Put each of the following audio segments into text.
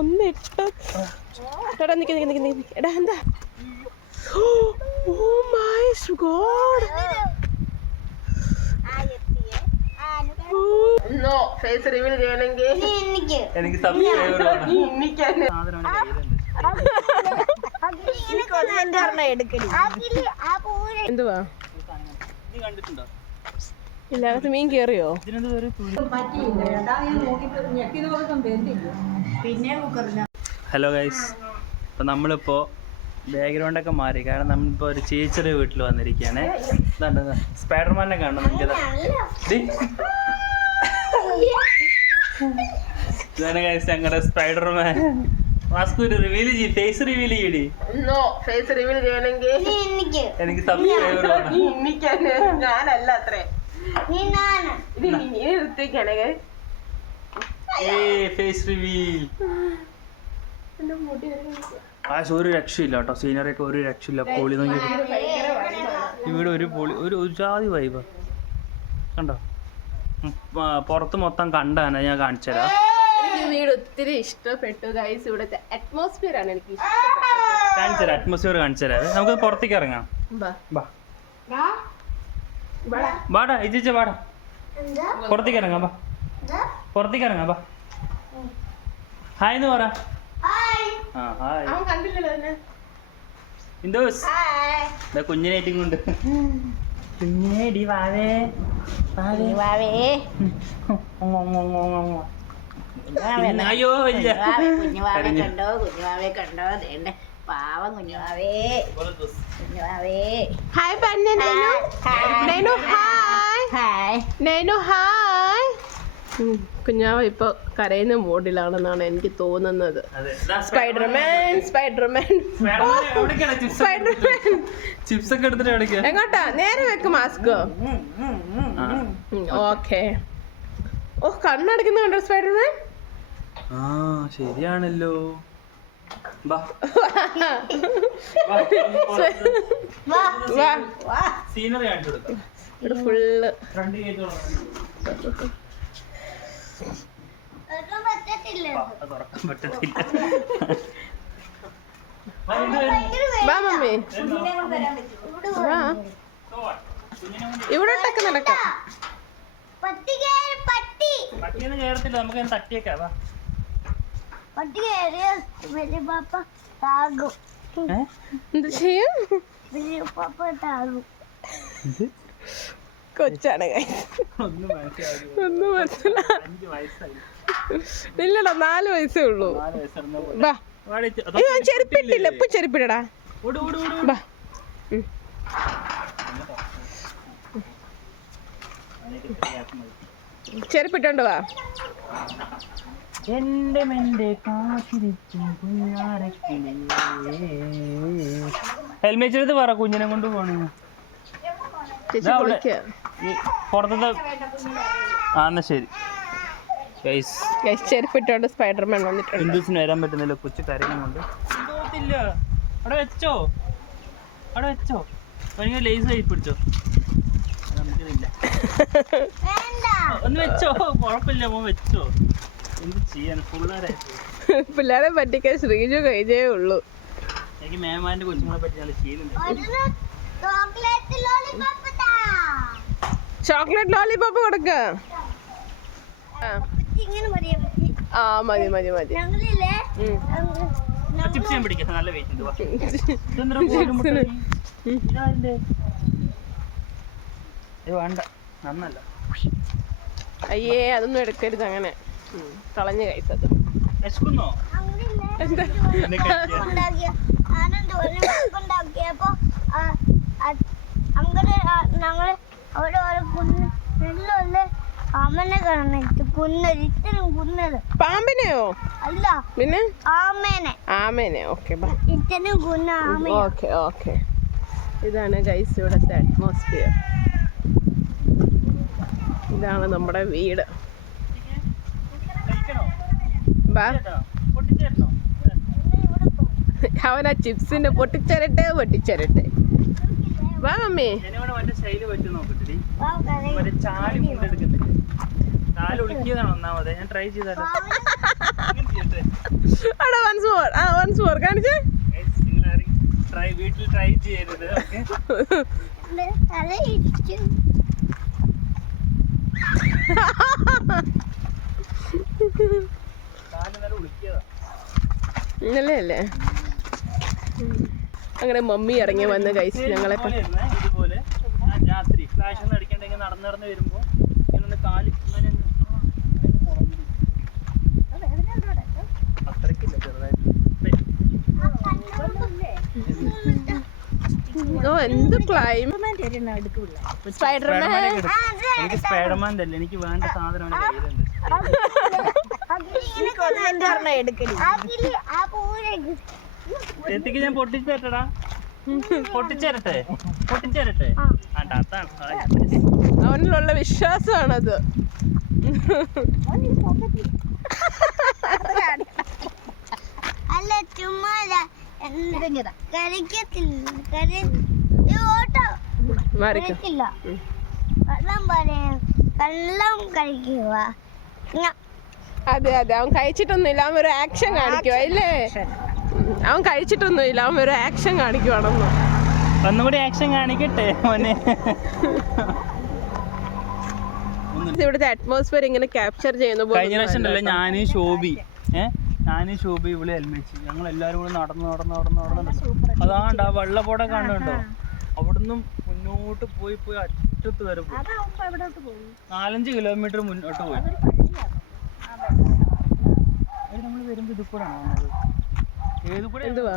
ഒന്ന് ഇട്ട് എടാ നിക്ക് എടാ എന്താ oh my god face reveal ചെയ്യണമെങ്കിൽ എനിക്ക് സബ്സ്ക്രൈബർ എന്തുവാ ഇല്ലാത്ത മീൻ കേറിയോ? ഹലോ ഗൈസ്, അപ്പോൾ നമ്മളിപ്പോൾ ബാക്ക്ഗ്രൗണ്ടൊക്കെ മാറി. കാരണം നമ്മളിപ്പോൾ ഒരു ചേച്ചിയുടെ വീട്ടിൽ വന്നിരിക്കുകയാണ്. ഇതാണ്ട് സ്പൈഡർമാനെ കാണണം നമുക്കിത്. ഇതാണ് ഗൈസ് ഞങ്ങളുടെ സ്പൈഡർമാൻ. മാസ്ക് റിവീൽ ചെയ്യും, ഫേസ് റിവീൽ ചെയ്യടി. ഫേസ് റിവീൽ ചെയ്യണമെങ്കിൽ എനിക്ക് സബ്സ്ക്രൈബർ ഞാനല്ല അത്രേ ഫേസ് റിവീൽ. ഒരു രക്ഷയില്ല കേട്ടോ, സീനറിയൊക്കെ ഒരു രക്ഷയില്ല. പൊളി നോക്കി ഇവിടെ ഒരു പൊളി ഒരു ജാതി വൈബ് കണ്ടോ. പുറത്ത് മൊത്തം കണ്ടാണ് ഞാൻ കാണിച്ചു തരാം. വീട് ഒത്തിരി ഇഷ്ടപ്പെട്ടു ഗൈസ്. ഇവിടുത്തെ അറ്റ്മോസ്ഫിയർ ആണ് എനിക്ക് കാണിച്ചു തരാം. അറ്റ്മോസ്ഫിയർ കാണിച്ചു തരാം. നമുക്ക് പുറത്തേക്ക് ഇറങ്ങാം. ബാടാ ഇജിച്ച ബാടാ, പുറത്തേക്ക് ഇറങ്ങാം. ബാ പുറത്തേക്ക് ഇറങ്ങാം. ബാ ഹായ് എന്ന് പറ. കുഞ്ഞിനേറ്റും കൊണ്ട് കുഞ്ഞേടി വാവേ അയ്യോ കുഞ്ഞുവാവെ കണ്ടോ ദേണ്ട പാവം കുഞ്ഞുവാവേ. ഹായ് പറഞ്ഞ നൈനു ഹായ്. കുഞ്ഞാവ ഇപ്പൊ കരയുന്ന മൂഡിലാണെന്നാണ് എനിക്ക് തോന്നുന്നത്. സ്പൈഡർമാൻ ചിപ്സ് ഒക്കെ എടുത്തിട്ട് എങ്ങോട്ടാ? നേരെ വെക്ക് മാസ്ക്. ഓക്കെ. ഓ കണ്ണടയ്ക്കുന്ന കണ്ടോ സ്പൈഡർമാൻ? ആ ശരിയാണല്ലോ. സീനറി കാണിച്ചു കൊടുക്കാം. ഇവിടെ ഫുള്ള് ഇവിടെ നടക്കാം. പട്ടിയൊന്നും കേറത്തില്ല, നമുക്ക് തട്ടിയേക്കാം. എന്ത് ചെയ്യും? കൊച്ചാണ് ഒന്നും മനസ്സിലായി. ഇല്ലടാ 4 വയസ്സേ ഉള്ളൂ. ചെരുപ്പിട്ടില്ല, ഇപ്പൊ ചെരുപ്പിടടാ. ചെരുപ്പിട്ടോണ്ട് വാ. ഹെൽമെറ്റ് എടുത്ത് പറ കുഞ്ഞിനെ കൊണ്ട് പോണേ. പുറത്തത്തെ എന്നാ ശരി. ചെരുപ്പിട്ടോണ്ട് സ്പൈഡർമാൻ വന്നിട്ടുണ്ട്. ഹിന്ദുസിന് വരാൻ പറ്റുന്നില്ല, കൊച്ചു കരയുന്നുണ്ട്. അവിടെ വെച്ചോ എനിക്ക് ലേസ് കൈ പിടിച്ചോ. ഒന്ന് വെച്ചോ, കുഴപ്പമില്ല മോൻ വെച്ചോ. എന്ത് ചെയ്യാൻ പിള്ളേരെ പറ്റിക്കാൻ ശ്രീജു കഴിഞ്ഞേ ഉള്ളൂ. എനിക്ക് മേമാന്റെ കൊച്ചുങ്ങളെ പറ്റി നല്ല ശീലമുണ്ട്. ചോക്ലേറ്റ് ലോലിപോപ്പ് കൊടുക്ക. ആ മതി. ചിപ്സ് ഞാൻ പിടിക്കാം, നല്ല വെയിറ്റ് ഉണ്ട്. വേണ്ട, നന്നല്ല. അയ്യേ അതൊന്നും എടുക്കരുത് അങ്ങനെ. കളഞ്ഞ കഴിച്ചത് വിശക്കുന്നോ? പാമ്പിനെയോ? അല്ല പിന്നെ ആമേനെ. ഓക്കെ. ഇതാണ് ഗൈസ് ഇവിടുത്തെ അറ്റ്മോസ്ഫിയർ. ഇതാണ് നമ്മുടെ വീട്. അവനാ ചിപ്സിന്റെ പൊട്ടിച്ചരട്ടെ. വാ മമ്മി. ഒന്നാമത് ഞാൻ ട്രൈ ചെയ്താലോ. അടാ വൺസ് മോർ കാണിച്ചേ. വീട്ടിൽ ട്രൈ ചെയ്യരുത്. ഇന്നലെ അല്ലേ അങ്ങനെ മമ്മി ഇറങ്ങി വന്ന് കഴിച്ച് ഞങ്ങളെ ഇതുപോലെ രാത്രി ഫ്ലാഷ് ഒന്നും അടിക്കണ്ടെങ്കിൽ നടന്ന് വരുമ്പോ ഇങ്ങനെ കാല് അത്രക്കില്ല ചെറുതായിട്ട്. ഓ എന്ത് ക്ലൈമറ്റ്. സ്പൈഡർമാൻ. എനിക്ക് സ്പൈഡർമാൻ അല്ല, എനിക്ക് വേണ്ട സാധനമാണ് കയ്യിലുണ്ട്. എത്തിക്ക് ഞാൻ പൊട്ടിച്ചേരട്ടെടാ. പൊട്ടിച്ചേരട്ടെ. അതാണ് അവനിലുള്ള വിശ്വാസമാണത്. അല്ല ചുമ്മാ അതെ അവൻ കഴിച്ചിട്ടൊന്നുമില്ല, അവൻ ഒരു ആക്ഷൻ കാണിക്കുക ഇല്ലേ? അവൻ കഴിച്ചിട്ടൊന്നുമില്ല, അവൻ ഒരു ആക്ഷൻ കാണിക്കുവാണെന്ന്. ഒന്നുകൂടി ആക്ഷൻ കാണിക്കട്ടെ മോനെ. ഇവിടുത്തെ അറ്റ്മോസ്ഫിയർ ഇങ്ങനെ ക്യാപ്ചർ ചെയ്യുന്ന കഴിഞ്ഞ പ്രാവശ്യം ഉണ്ടല്ലോ ഞാന് ശോഭി ഇവിടെ ഹെൽമെറ്റ് ഞങ്ങൾ എല്ലാരും കൂടെ നടന്നു അതാണ്ട് ആ വെള്ളപ്പോടെ കാണുന്നുണ്ടോ? അവിടുന്ന് മുന്നോട്ട് പോയി അറ്റത്ത് വരെ പോയി 4-5 കിലോമീറ്റർ മുന്നോട്ട് പോയി. നമ്മൾ വരുമ്പോ ഇത് കൂടെ എന്തുവാ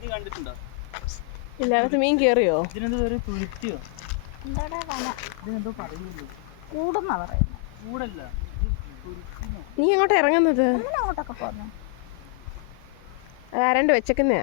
നീ കണ്ടിട്ടുണ്ടോ? ഇല്ലാത്ത മീൻ കേറിയോ? ഇതിനെന്തോ ഒരു തുരുത്തിയോ ഇതിനെന്തോ പറയുള്ളൂ. കൂടല്ല, നീ എങ്ങോട്ടാ ഇറങ്ങുന്നത്? ആരാണ്ട് വെച്ചേക്കുന്നേ.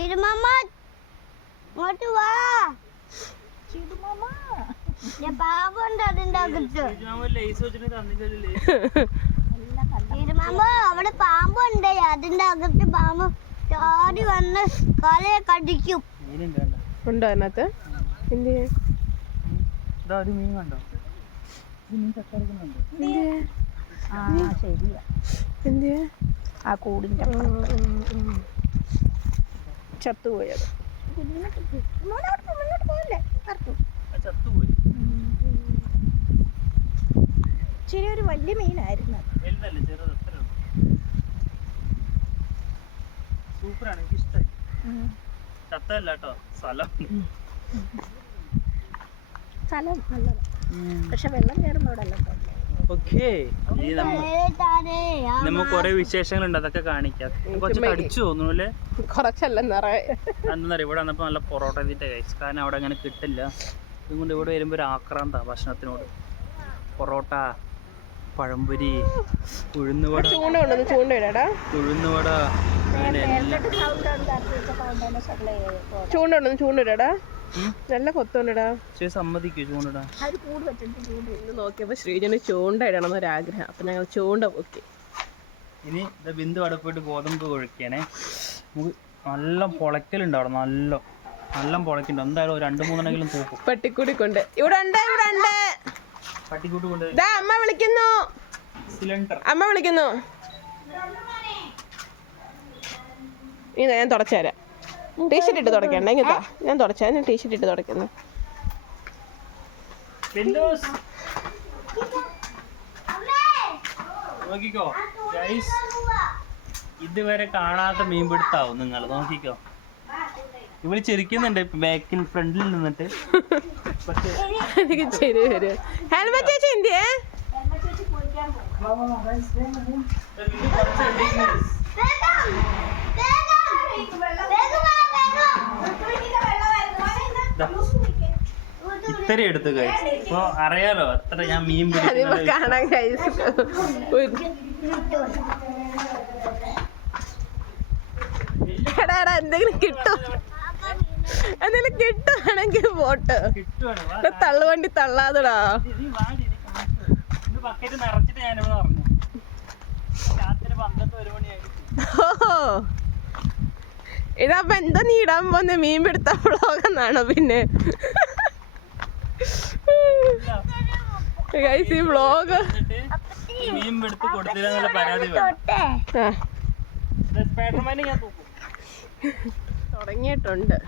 ഇങ്ങോട്ട് വാ. പാമ്പുണ്ട് അതിന്റെ അകത്ത്. അവിടെ പാമ്പുണ്ട്, അതിന്റെ അകത്ത് പാമ്പ് ചാടി വന്ന് കാലയെ കടിക്കും. ഉണ്ടോ അതിനകത്ത്? ആ കൂടിന്റെ ചത്തുപോയത്. ശരി, ഒരു വലിയ മീനായിരുന്നു. സൂപ്പറാണ്, എനിക്ക് ഇഷ്ടമായി. ചത്തല്ല കേട്ടോ, സ്ഥലം നല്ലതാണ്, പക്ഷെ വെള്ളം കയറുമ്പോ അവിടെ അല്ല. ഓക്കേ, നമുക്ക് കുറെ വിശേഷങ്ങളുണ്ട്, അതൊക്കെ കാണിക്കാം. കുറച്ച് കടിച്ചു തോന്നുന്നു അല്ലേ? കുറച്ചല്ല നിറയെ. എന്താ ഇവിടെ വന്നപ്പോ നല്ല പൊറോട്ട തീറ്റ കഴിച്ചു, കാരണം അവിടെ അങ്ങനെ കിട്ടില്ല. ഇതുകൊണ്ട് ഇവിടെ വരുമ്പോ ഒരു ആക്രാന്ത ഭക്ഷണത്തിനോട്. പൊറോട്ട, പഴംപൊരി, ഉഴുന്നുവട, ചൂണ്ടിടാ നല്ല കൊത്തോണ്ടടാ. സമ്മതിക്കോ ചൂണ്ടിടാ? നോക്കിയപ്പോ ശ്രീജന് ചൂണ്ട ഇടണം എന്നൊരാഗ്രഹം, അപ്പൊ ഞങ്ങൾ ചൂണ്ട പൊക്കി. ഇനി ബിന്ദു അവിടെ പോയിട്ട് ഗോതമ്പ് കുഴക്കണേ. നമുക്ക് നല്ല പൊളക്കലുണ്ട് അവിടെ, നല്ല പൊളക്കുണ്ട്. എന്തായാലും 2-3 തൂക്കും. പട്ടിക്കൂടി കൊണ്ട് ഇവിടെ ഉണ്ട്. പട്ടിക്കൂട്ട് കൊണ്ട് അമ്മ വിളിക്കുന്നു. ഇതാ ഞാൻ തുടച്ചുതരാം. ടീഷർട്ട് ഇട്ട് തുടക്കണ്ട, ഇങ്ങത്താ ഞാൻ തുടച്ചാ. ഞാൻ ടീഷർട്ട് ഇട്ട് തുടക്കുന്നു. നോക്കിക്കോ ഗൈസ്, ഇതുവരെ കാണാത്ത മീൻ പിടുത്താവും നിങ്ങൾ. നോക്കിക്കോ, ഇവള് ചിരിക്കുന്നുണ്ട് ബാക്കിൽ ഫ്രണ്ടിൽ നിന്നിട്ട്. എനിക്ക് ശരി വരും. ഹെൽമെറ്റ് ചേച്ചി എന്തിയേ? ഇത്ര എടുത്തു കഴിച്ചു. ഇപ്പൊ അറിയാലോ എത്ര ഞാൻ മീൻ കാണാൻ കഴിച്ചു. എന്തെങ്കിലും കിട്ടുവാണെങ്കിൽ പോട്ട്. തള്ളുവണ്ടി തള്ളാതെടാ. ഇതപ്പൊ എന്താ നീ ഇടാൻ പോന്നെ? മീൻ പിടുത്ത വ്ളോഗെന്നാണോ? പിന്നെ ഗൈസ് ഈ വ്ളോഗ് മീൻ എടുത്ത് കൊടുത്തില്ല എന്നുള്ള പരാതി വേണം. സ്പൈഡർമാനെ ഞാൻ തൂക്കും. തുടങ്ങിയിട്ടുണ്ട്.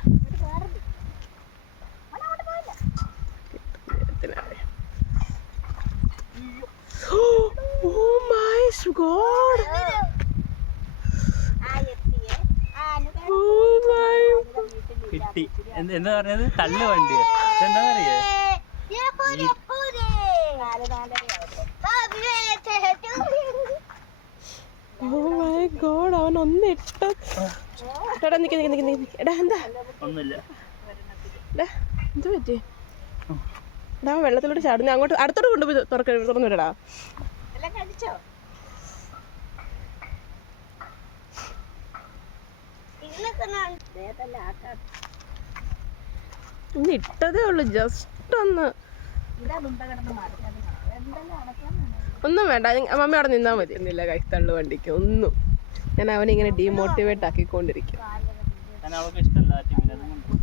Oh my god! Oh my god! കിട്ടി. എന്താ പറഞ്ഞത്? തള്ളു വണ്ടിയോ എന്താ അറിയേ? Oh my god! അവൻ ഒന്ന് ഇട്ട. എടാ നിക്ക്. എടാ എന്താ? ഒന്നുമില്ല. എടാ എന്ത് പറ്റി? എടാ വെള്ളത്തിലോട്ട് ചാടുന്നു. അങ്ങോട്ട് അടുത്തോട്ട് കൊണ്ടുപോയി തുറന്നു വിടടാ. ഒന്ന് ഇട്ടതേ ഉള്ളു, ജസ്റ്റ് ഒന്ന്. ഒന്നും വേണ്ട, മമ്മി അവിടെ നിന്നാൽ മതി. എന്നില്ല കൈത്തള്ളു വണ്ടിക്ക് ഒന്നും. ഞാൻ അവനിങ്ങനെ ഡീമോട്ടിവേറ്റ് ആക്കിക്കൊണ്ടിരിക്കും.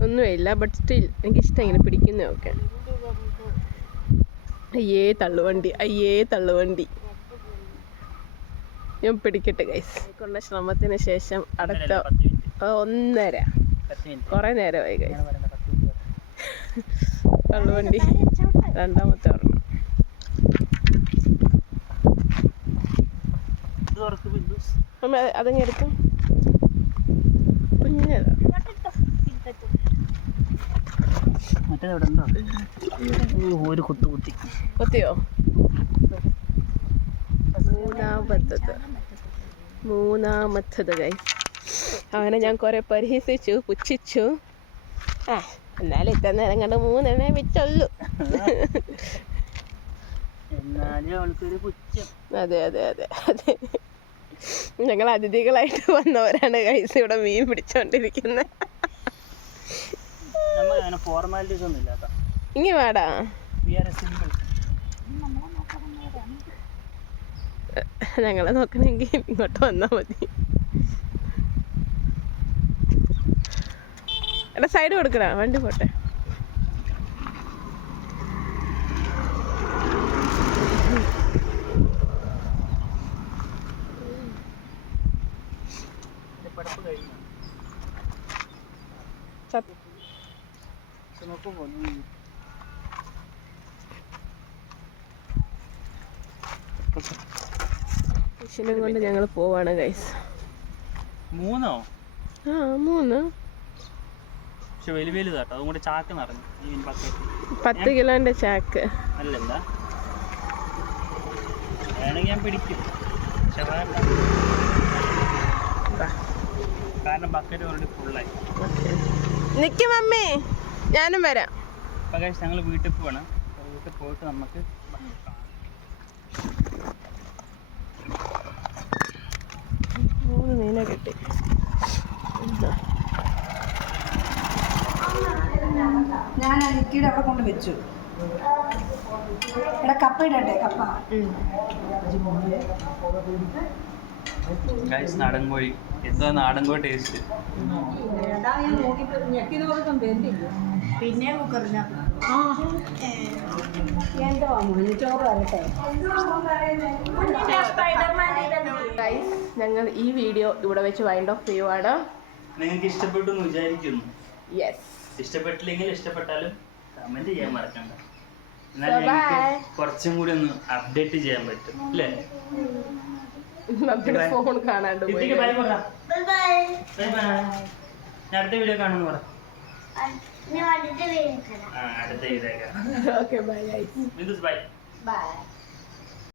ഒന്നുമില്ല, ബട്ട് സ്റ്റിൽ എനിക്കിഷ്ടം ഇങ്ങനെ പിടിക്കുന്നതൊക്കെ. അയ്യേ തള്ളുവണ്ടി. ഞാൻ പിടിക്കട്ടെ ഗൈസ്. കൊണ്ട ശ്രമത്തിന് ശേഷം അടുത്ത 1.5 കുറെ നേരമായി ഗൈസ്. തള്ളുവണ്ടി രണ്ടാമത്തെ ഒരെണ്ണം. അമ്മ അതങ്ങ് എടുക്കും. കുഞ്ഞതാ. ഒരു കുത്തി കൊത്തിയോ? മൂന്നാമത്തത് ഗൈസ്. അവനെ ഞാൻ കുറെ പരിഹസിച്ചു, പുച്ഛിച്ചു. എന്നാലും ഇത്ര നേരം കണ്ട് 3 വെച്ചുള്ളൂ. അതെ. ഞങ്ങൾ അതിഥികളായിട്ട് വന്നവരാണ് ഗൈസ് ഇവിടെ മീൻ പിടിച്ചോണ്ടിരിക്കുന്നത്. ഇങ്ങ വേടാ. ഞങ്ങളെ നോക്കണമെങ്കിൽ ഇങ്ങോട്ട് വന്നാൽ മതി. എടാ സൈഡ് കൊടുക്കടാ, വണ്ടി പോട്ടെ. ഫിഷിനും കൊണ്ട് ഞങ്ങൾ പോവാണ് ഗൈസ്. 3 പക്ഷെ വലുതാട്ടോ. അതും കൂടെ ചാക്ക് നിറഞ്ഞു. 10 കിലോന്റെ ചാക്ക് അല്ലല്ല. വേണമെങ്കിൽ ഞാൻ പിടിക്കും, പക്ഷെ വേണ്ട. കാരണം ബക്കറ്റ് ഓൾറെഡി ഫുള്ളായി. നിക്ക് മമ്മി, ഞാനും വരാം. അപ്പം കഴിച്ച് ഞങ്ങൾ വീട്ടിൽ പോവാണ്. വീട്ടിൽ പോയിട്ട് നമുക്ക് 3 മീനെ കിട്ടി. ഞാൻ നിക്കിയുടെ അവിടെ കൊണ്ട് വെച്ചു. എടാ കപ്പ ഇടട്ടെ, കപ്പ. നാടൻ കോഴി. എന്താ നാടൻ കോഴി ടേസ്റ്റ്? പിന്നെ കുക്കറിന എന്തോ ചോറ് വരട്ടെ. ഗൈസ്, ഞങ്ങൾ ഈ വീഡിയോ ഇവിടെ വെച്ച് വൈൻഡ് ഓഫ് ചെയ്യുവാണ്. നിങ്ങൾക്ക് ഇഷ്ടപ്പെട്ടു എന്ന് വിചാരിക്കുന്നു. യെസ്. ഇഷ്ടപ്പെട്ടില്ലെങ്കിൽ ഇഷ്ടപ്പെട്ടാലും കമന്റ് ചെയ്യാൻ മറക്കണ്ട. എന്നാൽ ഞങ്ങൾക്ക് കുറച്ചും കൂടി ഒന്ന് അപ്ഡേറ്റ് ചെയ്യാൻ പറ്റും അല്ലേ? ഫോൺ കാണാണ്ട് പോയി. ഞാൻ അടുത്ത വീഡിയോ കാണുന്നു പറ. അടുത്ത വീഡിയോ അടുത്ത video okay bye guys. Bye. By.